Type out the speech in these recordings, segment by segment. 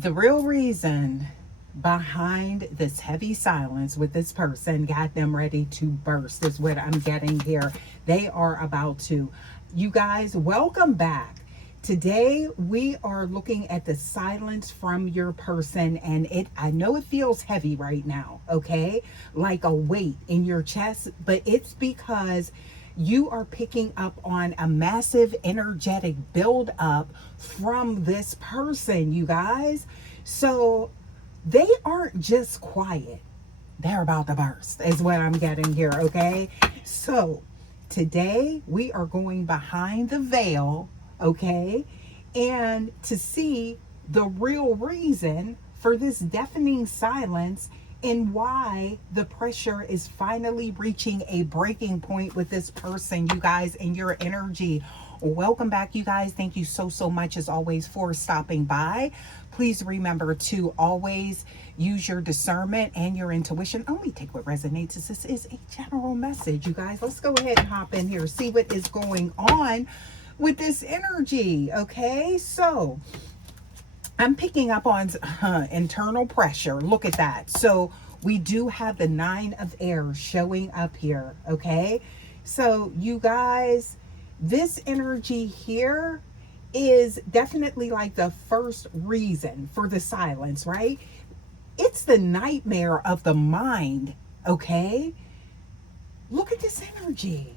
The real reason behind this heavy silence with this person got them ready to burst is what I'm getting here. They are about to. You guys, welcome back. Today we are looking at the silence from your person, and I know it feels heavy right now, okay? Like a weight in your chest, but it's because you are picking up on a massive energetic buildup from this person, you guys. So they aren't just quiet, they're about to burst, is what I'm getting here, okay? So today we are going behind the veil, okay? And to see the real reason for this deafening silence and why the pressure is finally reaching a breaking point with this person, you guys, and your energy. Welcome back, you guys. Thank you so much as always for stopping by. Please remember to always use your discernment and your intuition. Only take what resonates. This is a general message, you guys. Let's go ahead and hop in here, see what is going on with this energy. Okay, so I'm picking up on internal pressure. Look at that. So we do have the 9 of air showing up here. Okay, so you guys, this energy here is definitely like the first reason for the silence, right? It's the nightmare of the mind. Okay, look at this energy.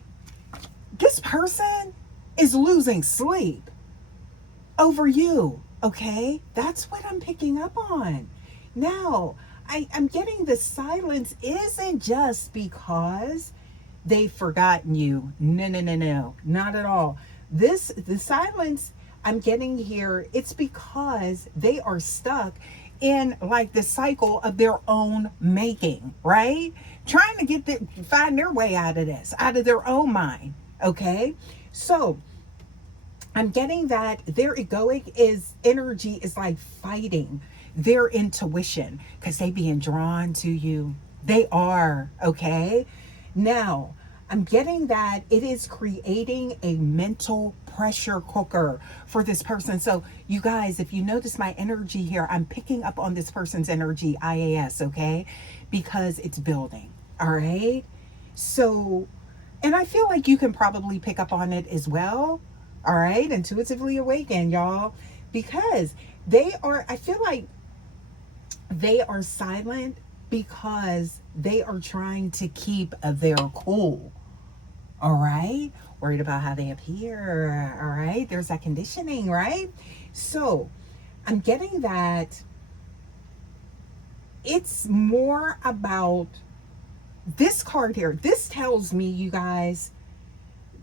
This person is losing sleep over you. Okay, that's what I'm picking up on. Now, I'm getting the silence isn't just because they've forgotten you. No, not at all. The silence I'm getting here, it's because they are stuck in like the cycle of their own making, right? Trying to find their way out of this, out of their own mind. Okay, so I'm getting that their egoic energy is like fighting their intuition because they being drawn to you. They are, okay? Now, I'm getting that it is creating a mental pressure cooker for this person. So, you guys, if you notice my energy here, I'm picking up on this person's energy, IAS, okay? Because it's building, all right? So, and I feel like you can probably pick up on it as well. All right, intuitively awaken, y'all, because I feel like they are silent because they are trying to keep their cool. All right, worried about how they appear. All right, there's that conditioning, right? So I'm getting that it's more about this card here. This tells me, you guys,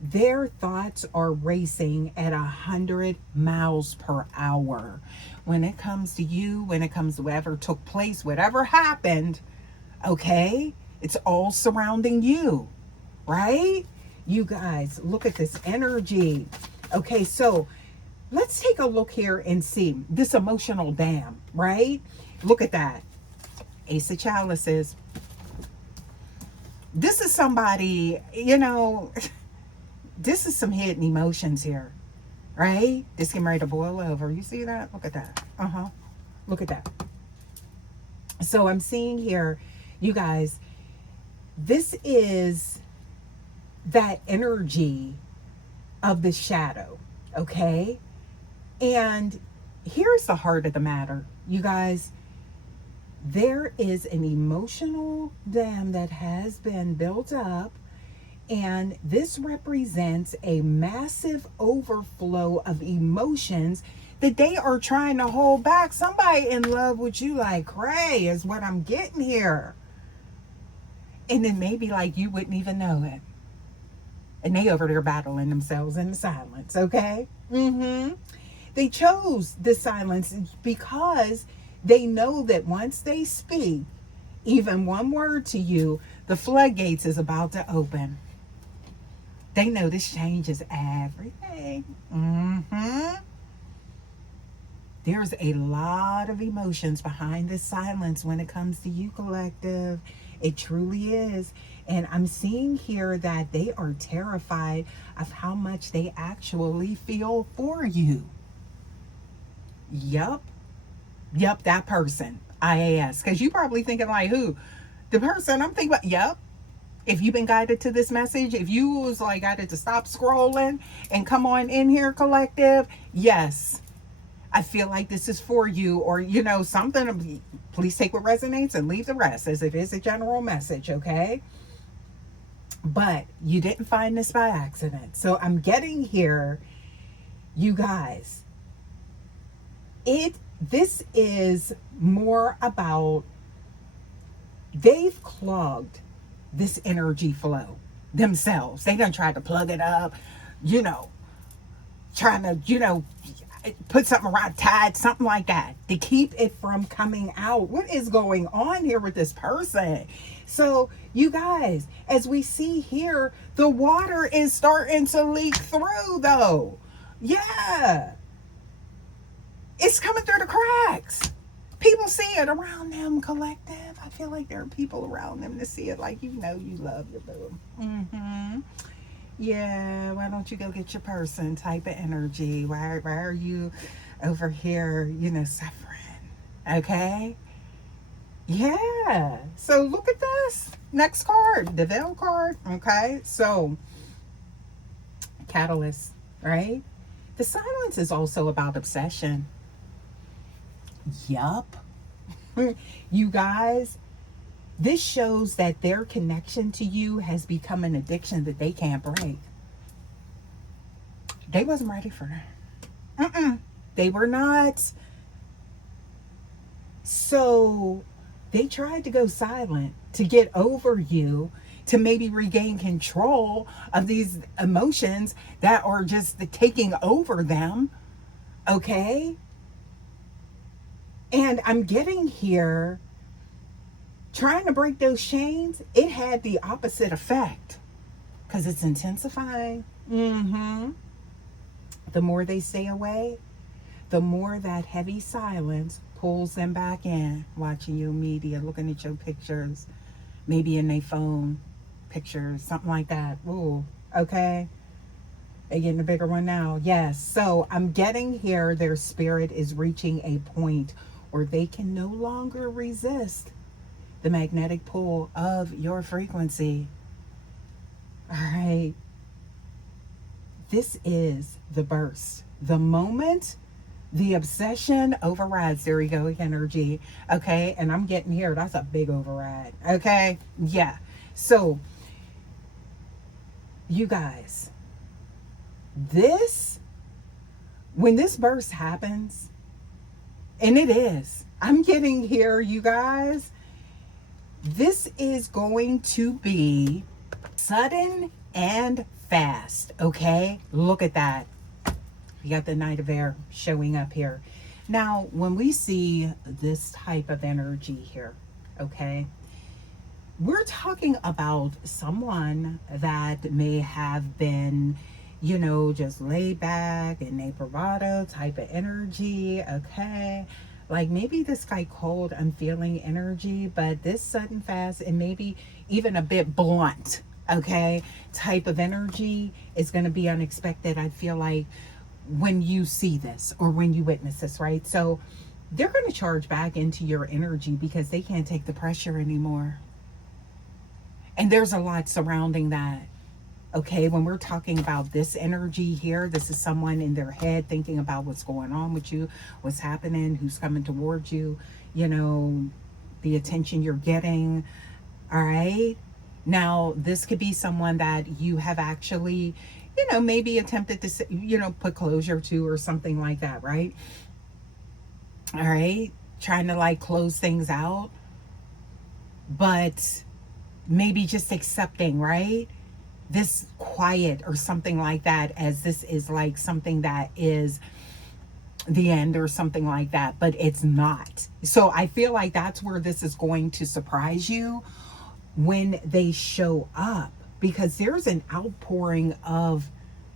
their thoughts are racing at 100 miles per hour. When it comes to you, when it comes to whatever took place, whatever happened, okay, it's all surrounding you, right? You guys, look at this energy. Okay, so let's take a look here and see this emotional dam, right? Look at that. Ace of Chalices. This is somebody, this is some hidden emotions here, right? This getting ready to boil over. You see that? Look at that. Look at that. So I'm seeing here, you guys, this is that energy of the shadow, okay? And here's the heart of the matter, you guys. There is an emotional dam that has been built up, and this represents a massive overflow of emotions that they are trying to hold back. Somebody in love with you like cray is what I'm getting here. And then maybe like you wouldn't even know it. And they over there battling themselves in the silence, okay? They chose the silence because they know that once they speak even one word to you, the floodgates is about to open. They know this changes everything. There's a lot of emotions behind this silence when it comes to you, collective. It truly is. And I'm seeing here that they are terrified of how much they actually feel for you. Yup. Yep, that person. IAS. Because you probably thinking like, who? The person I'm thinking about. Yep. If you've been guided to this message, if you was like guided to stop scrolling and come on in here, collective, yes, I feel like this is for you, or something. Please take what resonates and leave the rest, as it is a general message, okay? But you didn't find this by accident. So I'm getting here, you guys. This is more about, they've clogged this energy flow themselves. They done tried to plug it up, you know, trying to, put something around, tied, something like that, to keep it from coming out. What is going on here with this person? So, you guys, as we see here, the water is starting to leak through, though. Yeah. It's coming through the cracks. People see it around them, collective. I feel like there are people around them to see it, like, you love your boo. Yeah, why don't you go get your person type of energy? Why are you over here, suffering? Okay? Yeah. So look at this. Next card, the Veil card. Okay? So, catalyst, right? The silence is also about obsession. Yup. You guys, this shows that their connection to you has become an addiction that they can't break. They wasn't ready for that. They were not. So they tried to go silent to get over you, to maybe regain control of these emotions that are just taking over them. Okay? And I'm getting here, trying to break those chains, it had the opposite effect, because it's intensifying. The more they stay away, the more that heavy silence pulls them back in, watching your media, looking at your pictures, maybe in their phone pictures, something like that. Ooh, okay. They're getting a bigger one now. Yes. So I'm getting here, their spirit is reaching a point where they can no longer resist the magnetic pull of your frequency. All right. This is the burst. The moment the obsession overrides, there we go, energy. Okay. And I'm getting here, that's a big override. Okay. Yeah. So, you guys, when this burst happens, and it is, I'm getting here, you guys, this is going to be sudden and fast. Okay, look at that. You got the Knight of Air showing up here. Now, when we see this type of energy here, okay, we're talking about someone that may have been, just laid back and a bravado type of energy. Okay, like maybe this guy cold, I'm feeling energy, but this sudden fast and maybe even a bit blunt, okay, type of energy is going to be unexpected. I feel like when you see this or when you witness this, right? So they're going to charge back into your energy because they can't take the pressure anymore. And there's a lot surrounding that. Okay, when we're talking about this energy here, this is someone in their head thinking about what's going on with you, what's happening, who's coming towards you, the attention you're getting. All right. Now, this could be someone that you have actually, maybe attempted to, put closure to or something like that, right? All right. Trying to like close things out, but maybe just accepting, right? This quiet or something like that, as this is like something that is the end or something like that, but it's not. So I feel like that's where this is going to surprise you when they show up, because there's an outpouring of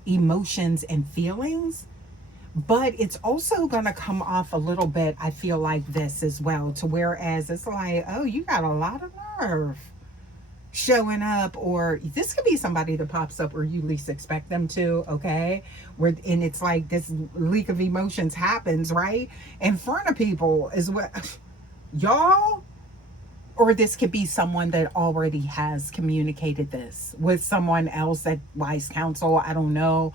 emotions and feelings, but it's also going to come off a little bit, I feel like, this as well, to whereas it's like, oh, you got a lot of nerve. showing up, or this could be somebody that pops up where you least expect them to, okay? Where, and it's like this leak of emotions happens right in front of people is what y'all. Or this could be someone that already has communicated this with someone else at wise counsel, I don't know.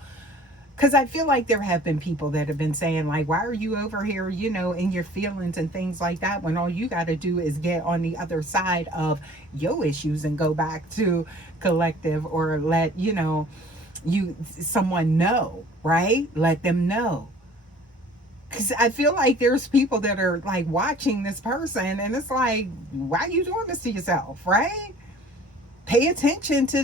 Because I feel like there have been people that have been saying, like, why are you over here, in your feelings and things like that, when all you got to do is get on the other side of your issues and go back to collective, or let, someone know, right? Let them know. Because I feel like there's people that are like watching this person, and it's like, why are you doing this to yourself, right? Pay attention to,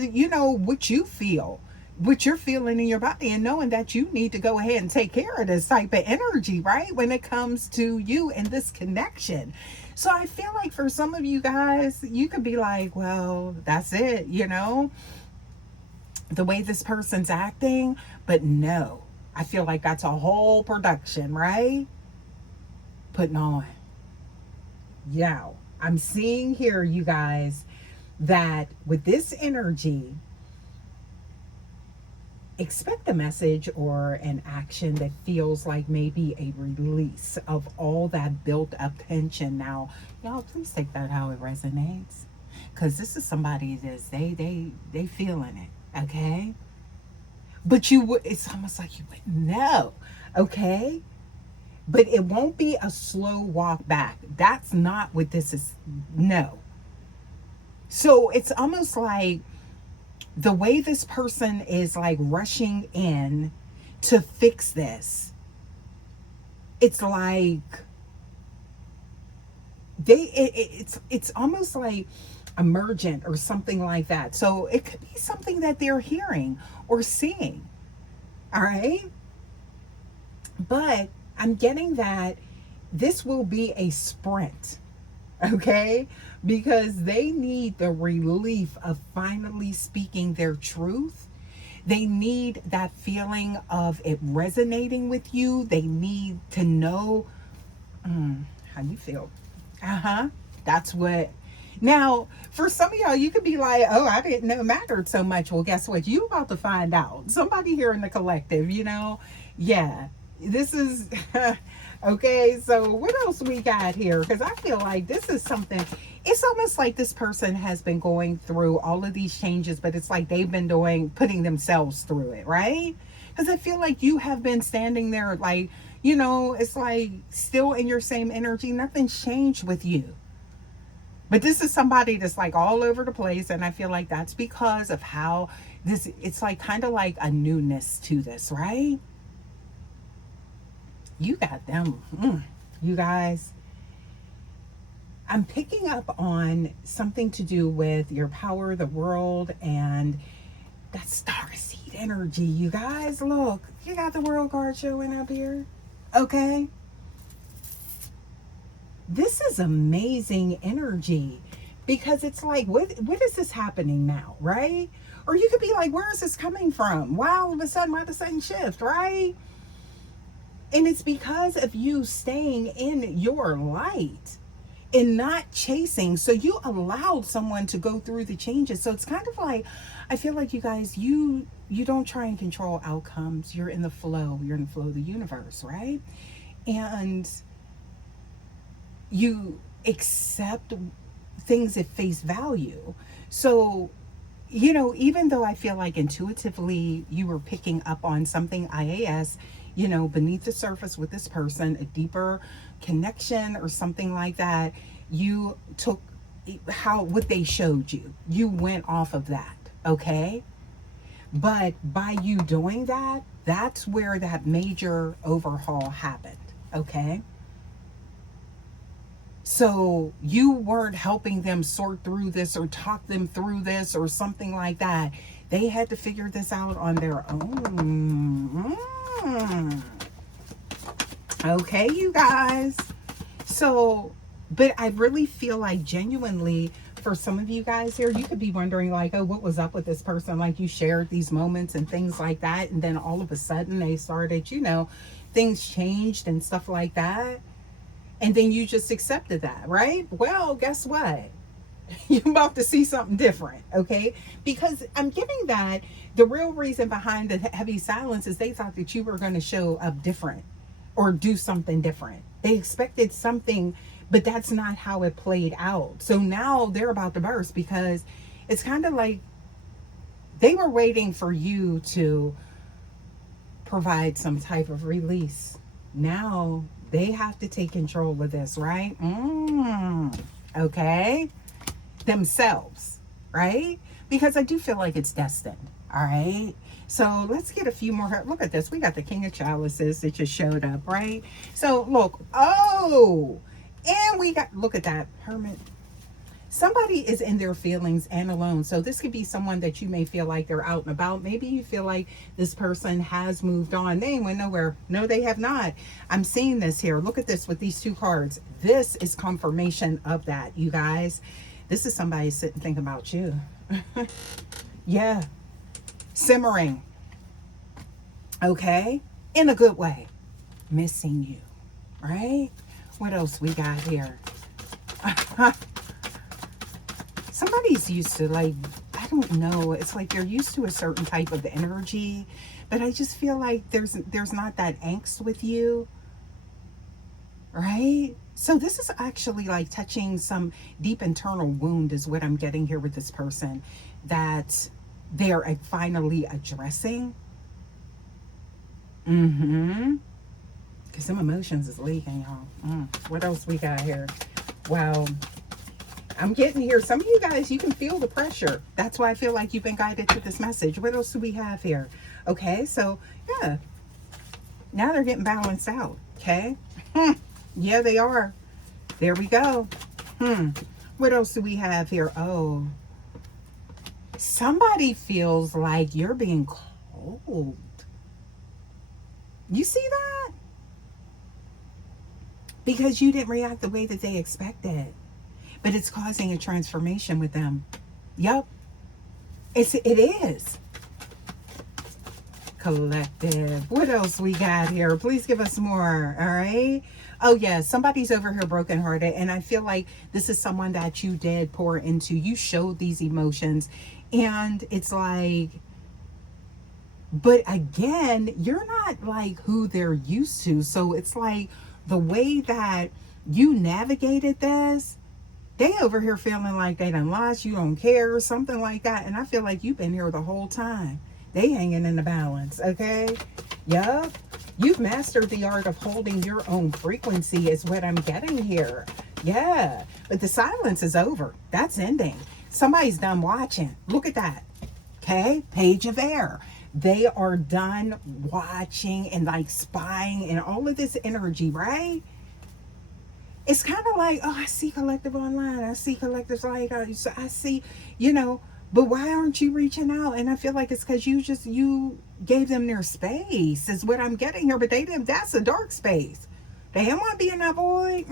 what you feel, what you're feeling in your body, and knowing that you need to go ahead and take care of this type of energy, right? When it comes to you and this connection. So I feel like for some of you guys, you could be like, well, that's it, the way this person's acting. But no, I feel like that's a whole production, right? Putting on. Yeah. I'm seeing here, you guys, that with this energy, expect a message or an action that feels like maybe a release of all that built up tension. Now, y'all, please take that how it resonates, because this is somebody that's they feeling it, okay? But it's almost like you wouldn't know, okay? But it won't be a slow walk back. That's not what this is. No. So it's almost like the way this person is like rushing in to fix this. It's like it's almost like emergent or something like that. So it could be something that they're hearing or seeing. All right? But I'm getting that this will be a sprint, okay? Because they need the relief of finally speaking their truth. They need that feeling of it resonating with you. They need to know how you feel. That's what. Now, for some of y'all, you could be like, oh, I didn't know it mattered so much. Well, guess what? You about to find out. Somebody here in the collective, yeah, this is okay. So what else we got here? Because I feel like this is something, it's almost like this person has been going through all of these changes, but it's like they've been putting themselves through it, right? Because I feel like you have been standing there like, it's like still in your same energy. Nothing's changed with you. But this is somebody that's like all over the place. And I feel like that's because of how it's like kind of like a newness to this, right? You got them. You guys, I'm picking up on something to do with your power, the world, and that starseed energy. You guys, look, you got the world card showing up here. Okay. This is amazing energy, because it's like, what is this happening now, right? Or you could be like, where is this coming from? Why all of a sudden, why the sudden shift, right? And it's because of you staying in your light and not chasing. So you allowed someone to go through the changes. So it's kind of like, I feel like you guys, you don't try and control outcomes. You're in the flow. You're in the flow of the universe, right? And you accept things at face value. So, even though I feel like intuitively you were picking up on something IAS, beneath the surface with this person, a deeper connection or something like that, you took what they showed you. You went off of that, okay? But by you doing that, that's where that major overhaul happened, okay? So you weren't helping them sort through this or talk them through this or something like that. They had to figure this out on their own. Okay, you guys. So, but I really feel like genuinely for some of you guys here, you could be wondering like, oh, what was up with this person? Like you shared these moments and things like that. And then all of a sudden they started, things changed and stuff like that. And then you just accepted that, right? Well, guess what? You're about to see something different, okay? Because I'm getting that the real reason behind the heavy silence is they thought that you were going to show up different or do something different. They expected something, but that's not how it played out. So now they're about to burst because it's kind of like they were waiting for you to provide some type of release. Now they have to take control of this, right? Okay. Themselves, right? Because I do feel like it's destined. All right. So let's get a few more. Look at this. We got the King of Chalices that just showed up, right? So look. Oh, and we got, look at that, Hermit. Somebody is in their feelings and alone. So this could be someone that you may feel like they're out and about. Maybe you feel like this person has moved on. They ain't went nowhere. No, they have not. I'm seeing this here. Look at this with these two cards. This is confirmation of that, you guys. This is somebody sitting thinking about you. Yeah. Simmering. Okay. In a good way. Missing you. Right? What else we got here? Somebody's used to, like, I don't know. It's like they're used to a certain type of energy. But I just feel like there's not that angst with you. Right? So this is actually like touching some deep internal wound is what I'm getting here with this person that they're finally addressing. Because some emotions is leaking, y'all. What else we got here? Wow. I'm getting here. Some of you guys, you can feel the pressure. That's why I feel like you've been guided to this message. What else do we have here? Okay, so yeah. Now they're getting balanced out. Okay. Yeah, they are. There we go. What else do we have here? Oh, somebody feels like you're being cold. You see that? Because you didn't react the way that they expected. But it's causing a transformation with them. Yep. It is. Collective. What else we got here? Please give us more. All right. Oh yeah, somebody's over here brokenhearted, and I feel like this is someone that you did pour into. You showed these emotions, and it's like, but again, you're not like who they're used to. So it's like the way that you navigated this, they over here feeling like they done lost, you don't care, or something like that. And I feel like you've been here the whole time. They hanging in the balance, okay? Yup. You've mastered the art of holding your own frequency is what I'm getting here. Yeah. But the silence is over. That's ending. Somebody's done watching. Look at that. Okay? Page of air. They are done watching and like spying and all of this energy, right? It's kind of like, oh, I see collective online. I see collectives like, I see, but why aren't you reaching out? And I feel like it's because you gave them their space is what I'm getting here. But they didn't, that's a dark space. They didn't want to be in that void.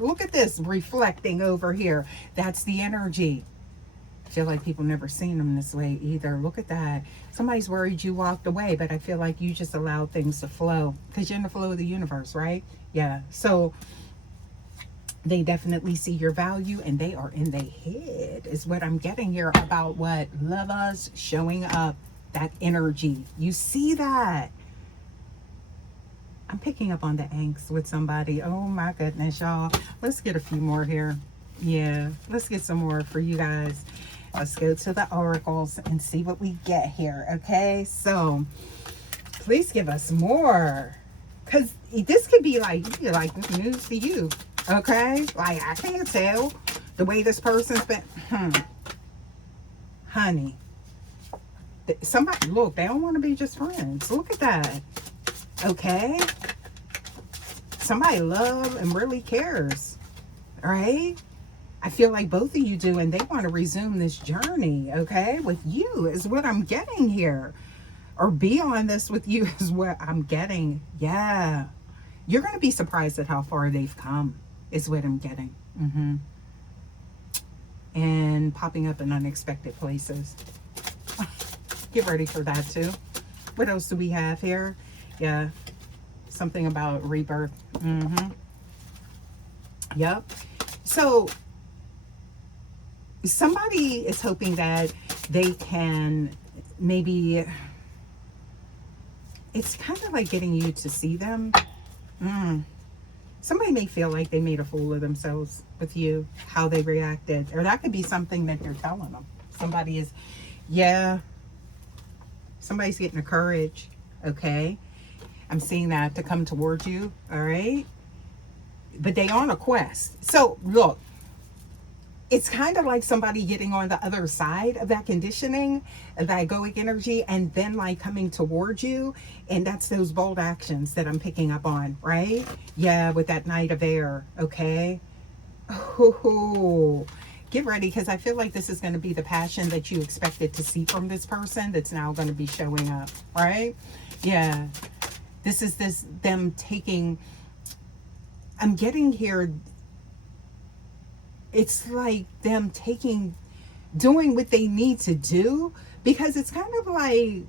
Look at this reflecting over here. That's the energy. I feel like people never seen them this way either. Look at that. Somebody's worried you walked away, but I feel like you just allowed things to flow because you're in the flow of the universe, right? Yeah. So they definitely see your value and they are in their head is what I'm getting here about what lovers showing up, that energy. You see that? I'm picking up on the angst with somebody. Oh my goodness, y'all. Let's get a few more here. Yeah, let's get some more for you guys. Let's go to the oracles and see what we get here. Okay, so please give us more. Because this could be like news to you. Okay, like I can't tell the way this person's been. Honey, somebody, look, they don't want to be just friends. Look at that. Okay, somebody love and really cares. All right, I feel like both of you do, and they want to resume this journey. Okay, with you is what I'm getting here, or be on this with you is what I'm getting. Yeah, you're gonna be surprised at how far they've come. Is what I'm getting. And popping up in unexpected places. Get ready for that too. What else do we have here? Yeah, something about rebirth. Yep. So somebody is hoping that they can maybe, it's kind of like getting you to see them. Somebody may feel like they made a fool of themselves with you, how they reacted, or that could be something that you're telling them. Somebody is, yeah, somebody's getting the courage, okay? I'm seeing that to come towards you, all right? But they on a quest. So look, it's kind of like somebody getting on the other side of that conditioning, of that egoic energy, and then like coming towards you. And that's those bold actions that I'm picking up on, right? Yeah, with that Knight of Air, okay? Ooh, get ready, because I feel like this is going to be the passion that you expected to see from this person that's now going to be showing up, right? Yeah, this is them taking, I'm getting here, it's like them doing what they need to do, because it's kind of like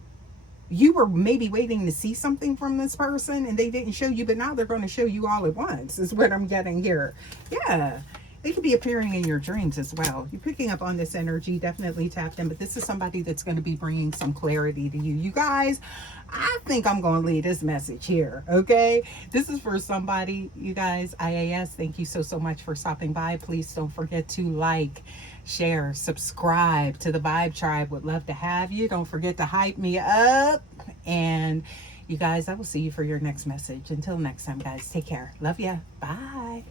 you were maybe waiting to see something from this person and they didn't show you, but now they're going to show you all at once, is what I'm getting here. Yeah, they could be appearing in your dreams as well. You're picking up on this energy, definitely tapped in, but this is somebody that's going to be bringing some clarity to you. You guys, I think I'm going to leave this message here, okay? This is for somebody, you guys. IAS, thank you so much for stopping by. Please don't forget to like, share, subscribe to the Vibe Tribe. Would love to have you. Don't forget to hype me up. And you guys, I will see you for your next message. Until next time, guys, take care. Love ya. Bye.